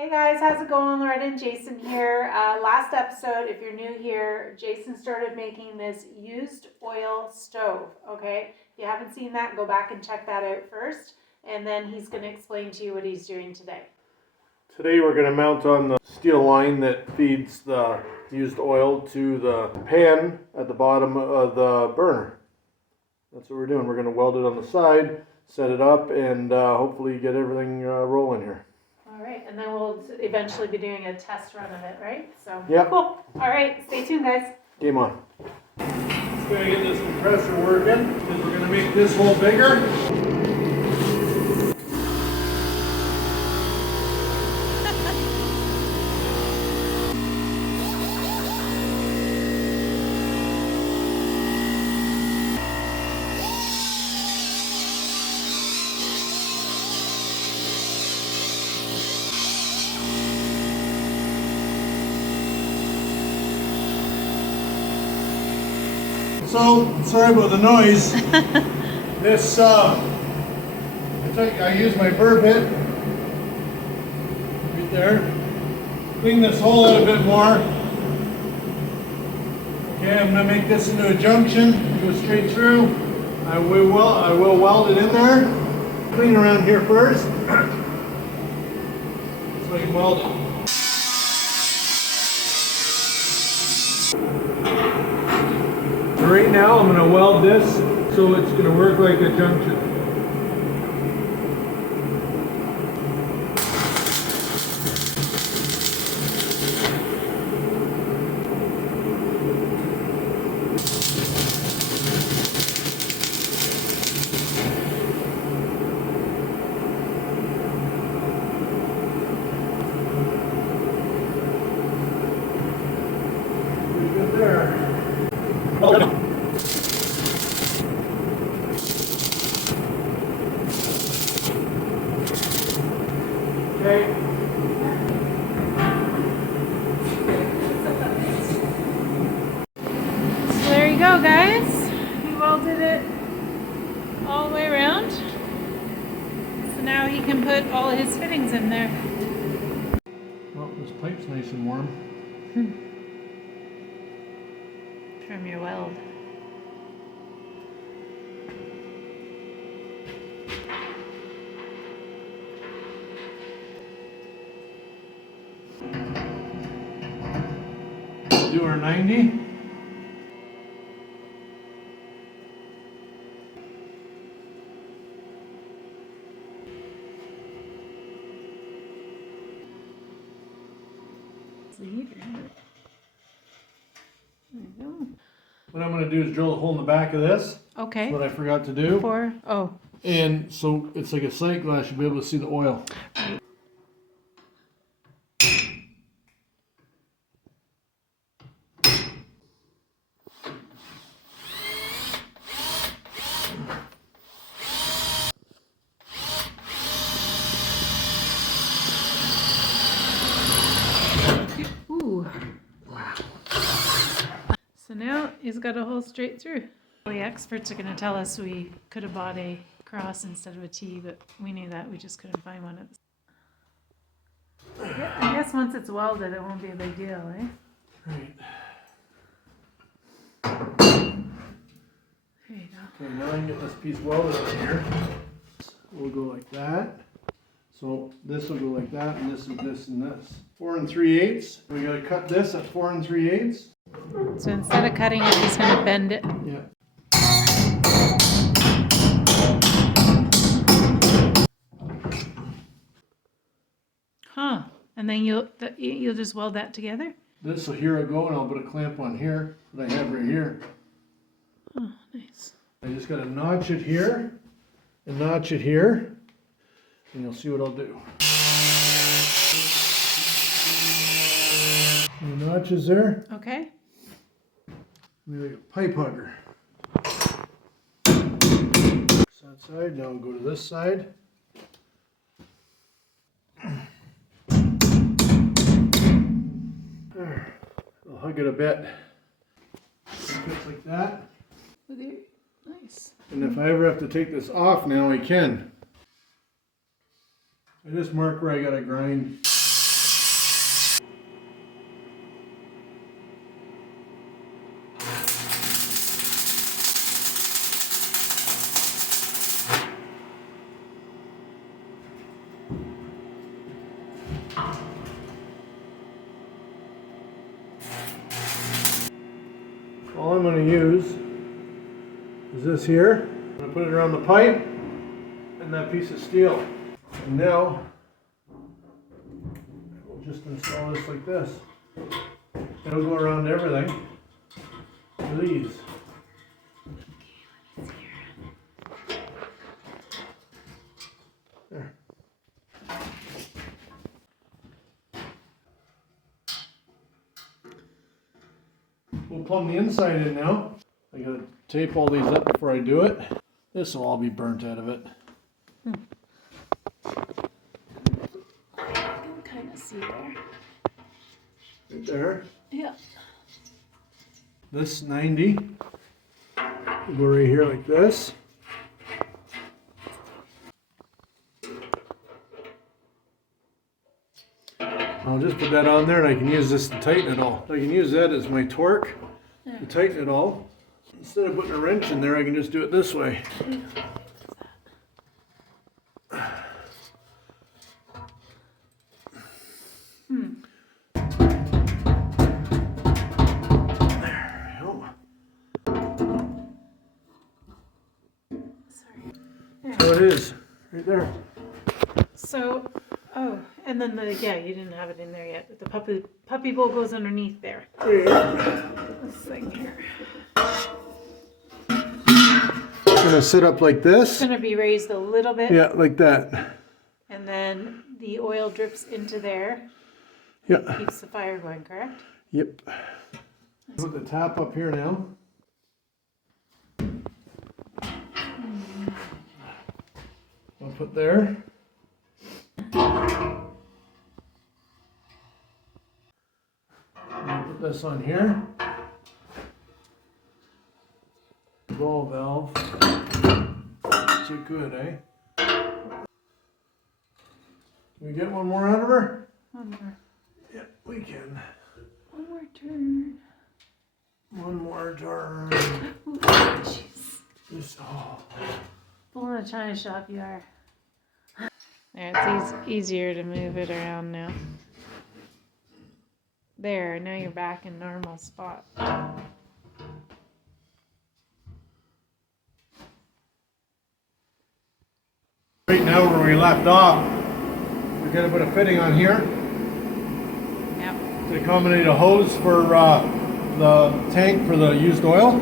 Hey guys, how's it going? Loretta and Jason here. Last episode, if you're new here, Jason started making this used oil stove, okay? If you haven't seen that, go back and check that out first, and then he's going to explain to you what he's doing today. Today we're going to mount on the steel line that feeds the used oil to the pan at the bottom of the burner. That's what we're doing. We're going to weld it on the side, set it up, and hopefully get everything rolling here. All right, and then we'll eventually be doing a test run of it, right? So, yep. Cool. All right, stay tuned, guys. Game on. Just going to get this compressor working because we're going to make this hole bigger. So, sorry about the noise. This, I used my burr bit right there. Clean this hole out a bit more. Okay, I'm going to make this into a junction. Go straight through. I will weld it in there. Clean around here first, so I can weld it. Right now I'm going to weld this so it's going to work like a junction. Pretty good there. Okay. So there you go, guys. He welded it all the way around. So now he can put all his fittings in there. Well, this pipe's nice and warm. From your weld. Do our 90. What I'm going to do is drill a hole in the back of this. Okay. That's what I forgot to do. Oh. And so it's like a sight glass, you'll be able to see the oil. Ooh. Wow. So now he's got a hole straight through. The experts are going to tell us we could have bought a cross instead of a T, but we knew that. We just couldn't find one. Yeah, I guess once it's welded, it won't be a big deal, eh? Right. There you go. Okay, now I can get this piece welded in here. We'll go like that. So this will go like that, and this, and this, and this. 4 3/8. We gotta cut this at 4 3/8. So instead of cutting it, he's going to bend it. Yeah. Huh. And then you'll just weld that together? This will here I go, and I'll put a clamp on here that I have right here. Oh, nice. I just gotta notch it here, and notch it here, and you'll see what I'll do. The notches there. Okay. Like a pipe hugger. That side, now I'll go to this side. There. I'll hug it a bit. Just like that. Nice. And if I ever have to take this off now, I can. I just mark where I gotta grind. All I'm going to use is this here. I'm going to put it around the pipe and that piece of steel. And now we'll just install this like this. It'll go around everything with ease. There. We'll plumb the inside in now. I gotta tape all these up before I do it. This will all be burnt out of it. I can kind of see there. Right there. Yeah. This 90 will go right here like this. I'll just put that on there and I can use this to tighten it all. I can use that as my torque to tighten it all. Instead of putting a wrench in there, I can just do it this way. So it is, right there. So, oh, and then yeah, you didn't have it in there yet. The puppy bowl goes underneath there. This thing here. It's gonna sit up like this. It's gonna be raised a little bit. Yeah, like that. And then the oil drips into there. Yeah. Keeps the fire going, correct? Yep. Put the tap up here now. I'll put there. I'll put this on here. Ball valve. Too good, eh? Can we get one more out of her? One more. Yeah, we can. One more turn. One more turn. Ooh, jeez. Just, oh. Full in a china shop you are. There, it's easier to move it around now. There, now you're back in normal spot. Right now where we left off, we're going to put a fitting on here Yep. to accommodate a hose for the tank for the used oil.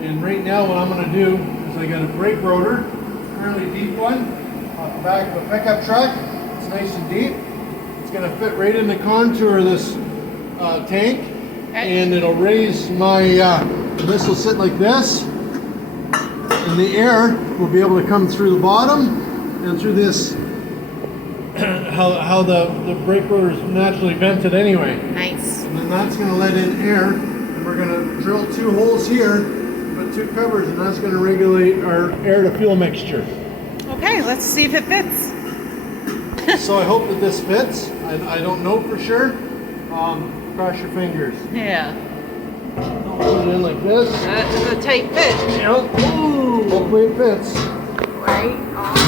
And right now what I'm going to do is I got a brake rotor, a fairly deep one, off the back of a pickup truck. It's nice and deep. It's going to fit right in the contour of this tank, and it'll raise my, this will sit like this, and the air will be able to come through the bottom and through this, how the brake rotor is naturally vented anyway. Nice. And then that's going to let in air, and we're going to drill 2 holes here, put 2 covers, and that's going to regulate our air to fuel mixture. Okay, let's see if it fits. So I hope that this fits. I don't know for sure. Cross your fingers. Yeah. I'll put it in like this. That is a tight fit. Yep. Ooh. Hopefully it fits. Right on.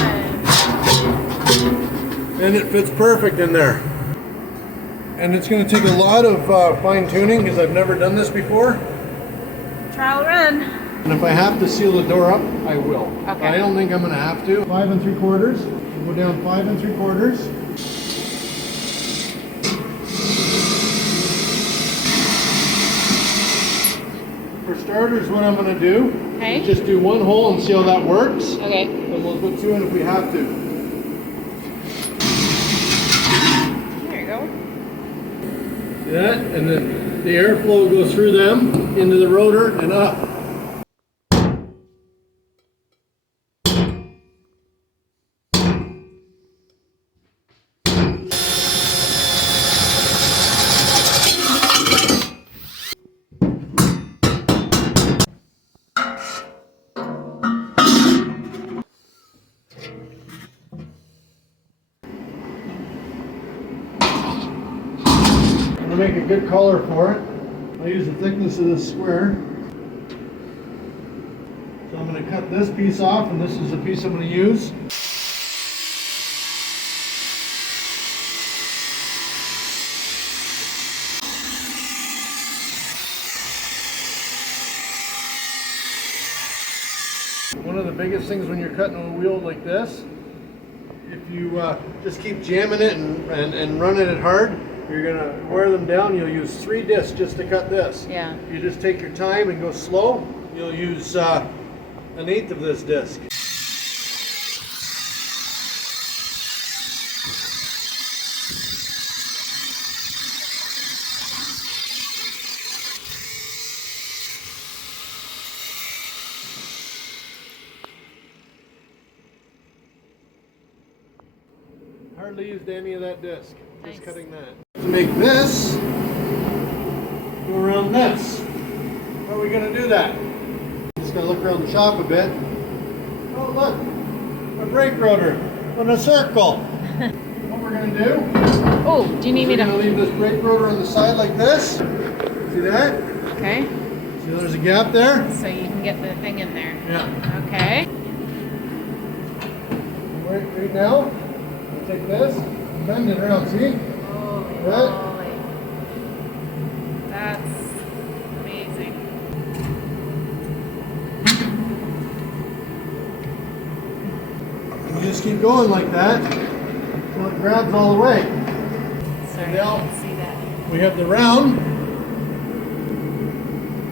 And it fits perfect in there. And it's going to take a lot of fine tuning because I've never done this before. Trial run. And if I have to seal the door up, I will. Okay. I don't think I'm going to have to. 5 3/4. We'll go down 5 3/4. For starters, what I'm going to do is just do 1 hole and see how that works. Okay. And we'll put 2 in if we have to. There you go. See that? And then the airflow goes through them into the rotor and up. To make a good color for it, I'll use the thickness of this square. So I'm going to cut this piece off, and this is the piece I'm going to use. one of the biggest things when you're cutting a wheel like this, if you just keep jamming it and running it hard, you're gonna wear them down. You'll use 3 discs just to cut this. Yeah. If you just take your time and go slow, you'll use 1/8 of this disc. Hardly used any of that disc. Nice. Just cutting that. To make this go around this. How are we going to do that? Just got to look around the shop a bit. Oh look, a brake rotor in a circle. What we're going to do? Oh, do you need me We're to? going to leave this brake rotor on the side like this. See that? Okay. See there's a gap there? So you can get the thing in there. Yeah. Okay. Right now, we'll take this, bend it around. See? Holy Right? moly. That's amazing. You just keep going like that until it grabs all the way. Sorry, Now- I can't see that. We have the round.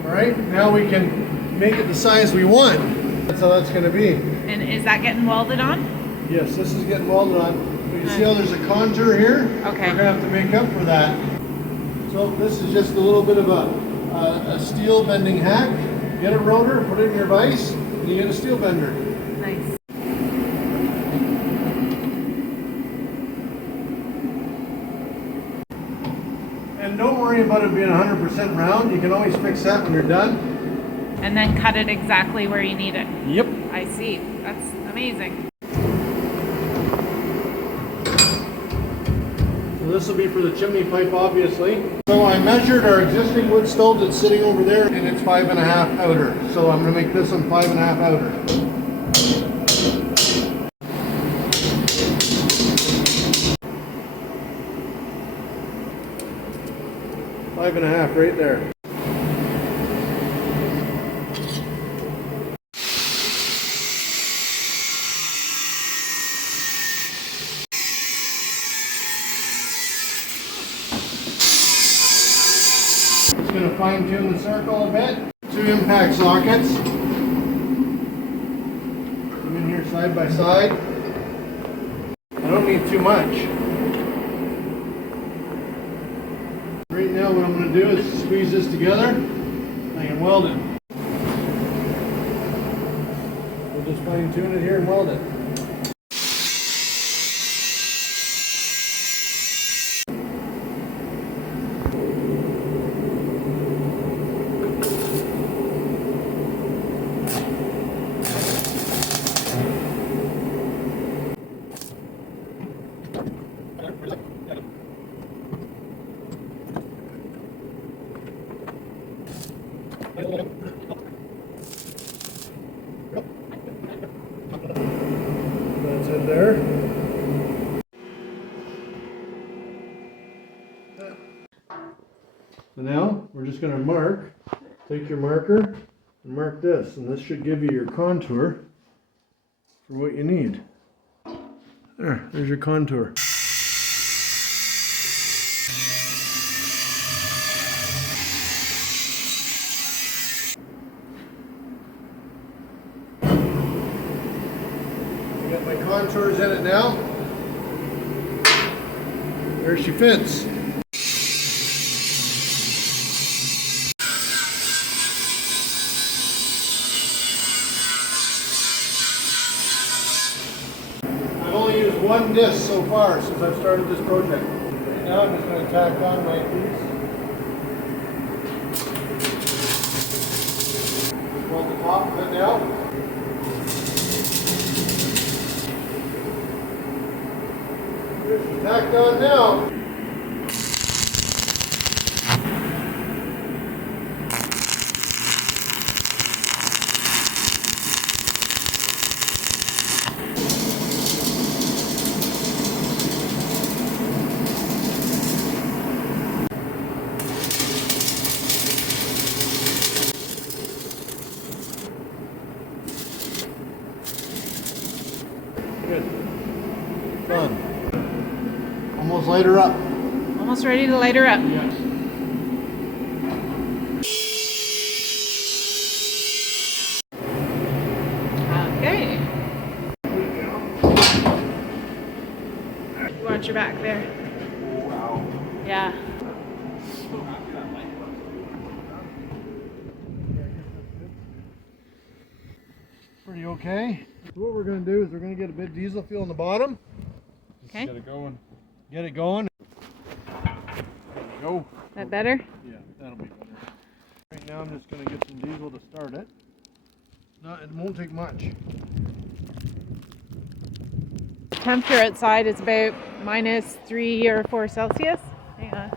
All right, now we can make it the size we want. That's how that's going to be. And is that getting welded on? Yes, this is getting welded on. But you see how there's a contour here? Okay. We're going to have to make up for that. So this is just a little bit of a steel bending hack. Get a rotor, put it in your vise, and you get a steel bender. Nice. And don't worry about it being 100% round. You can always fix that when you're done. And then cut it exactly where you need it. Yep. I see. That's amazing. So this will be for the chimney pipe, obviously. So I measured our existing wood stove that's sitting over there, and it's 5.5 outer. So I'm going to make this one 5.5 outer. 5.5 right there. Just going to fine tune the circle a bit. 2 impact sockets. Come in here side by side. I don't need too much. Right now what I'm going to do is squeeze this together and I can weld it. We'll just fine tune it here and weld it. That's it there. So now we're just going to mark. Take your marker and mark this, and this should give you your contour for what you need. There's your contour. Got my contours in it now. There she fits. I've only used 1 disc so far since I've started this project. Right now I'm just going to tack on my piece. Weld the top of it now. Tacked on now. light her up. Almost ready to light her up. Yeah. Okay. Watch your back there. Wow. Yeah. Pretty okay. So what we're going to do is we're going to get a bit of diesel fuel on the bottom. Okay. Get it going. Get it going. There we go. That better? Yeah, that'll be better. Right now I'm just going to get some diesel to start it. No, it won't take much. Temperature outside is about -3 or 4 Celsius. Hang on.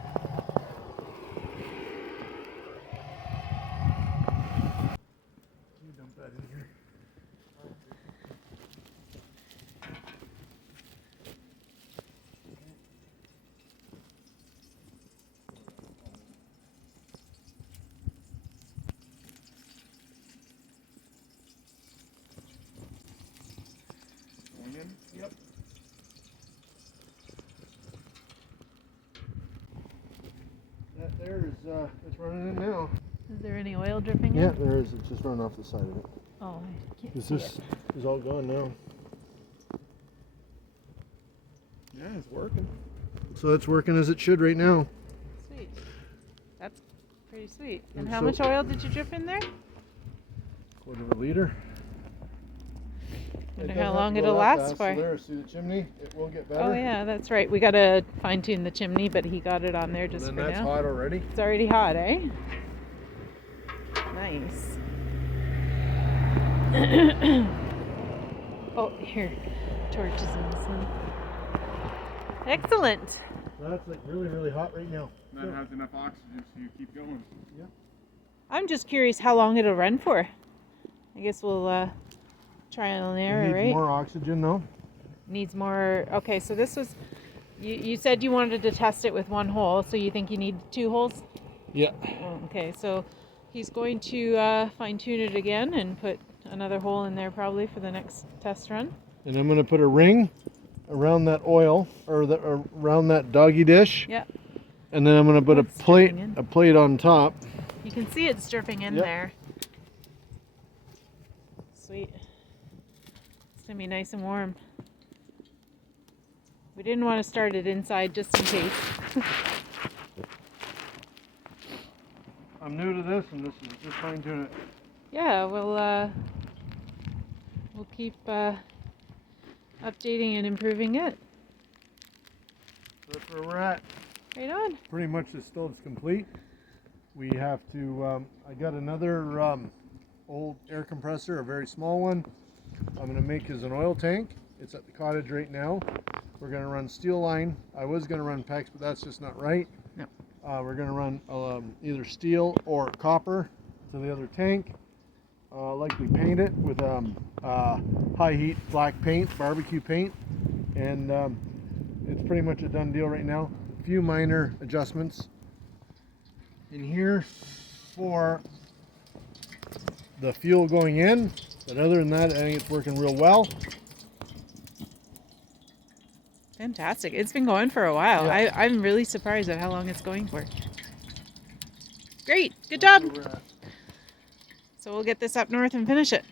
You dump that in here. Going in? Yep. That there is, it's running in now. Is there any oil dripping Yeah, in? there is. It's just running off the side of it. Oh, I can't This see is it. all gone now. Yeah, it's working. So it's working as it should right now. Sweet. That's pretty sweet. And And how so- much oil did you drip in there? 1/4 liter. Wonder It how doesn't long have to go it'll that last fast, for. So there's through the chimney. It will get better. Oh yeah, that's right. We gotta fine tune the chimney, but he got it on there just And for then that's now. hot already. It's already hot, eh? Nice. Oh, here. Torches in the sun. Excellent. That's like really, really hot right now. That has enough oxygen so you keep going. I'm just curious how long it'll run for. I guess we'll trial and It error, needs right? more oxygen though. Needs more. Okay, so this was. You said you wanted to test it with one hole, so you think you need 2 holes? Yeah. Oh, okay, so he's going to fine tune it again and put another hole in there probably for the next test run. And I'm gonna put a ring around that oil or around that doggy dish. Yep. And then I'm gonna put It's dripping in. a plate on top. You can see it's dripping in Yep. there. Sweet. It's gonna be nice and warm. We didn't want to start it inside just in case. I'm new to this, and this is just fine tuning it. Yeah, we'll keep updating and improving it. So that's where we're at. Right on. Pretty much the stove's complete. We have to. I got another old air compressor, a very small one. I'm gonna make as an oil tank. It's at the cottage right now. We're gonna run steel line. I was gonna run PEX, but that's just not right. No. We're gonna run either steel or copper to the other tank. Likely paint it with high heat black paint, barbecue paint, and it's pretty much a done deal right now. A few minor adjustments in here for the fuel going in, but other than that, I think it's working real well. Fantastic. It's been going for a while. Yeah. I'm really surprised at how long it's going for. Great. Good job. That's where we're at. So we'll get this up north and finish it.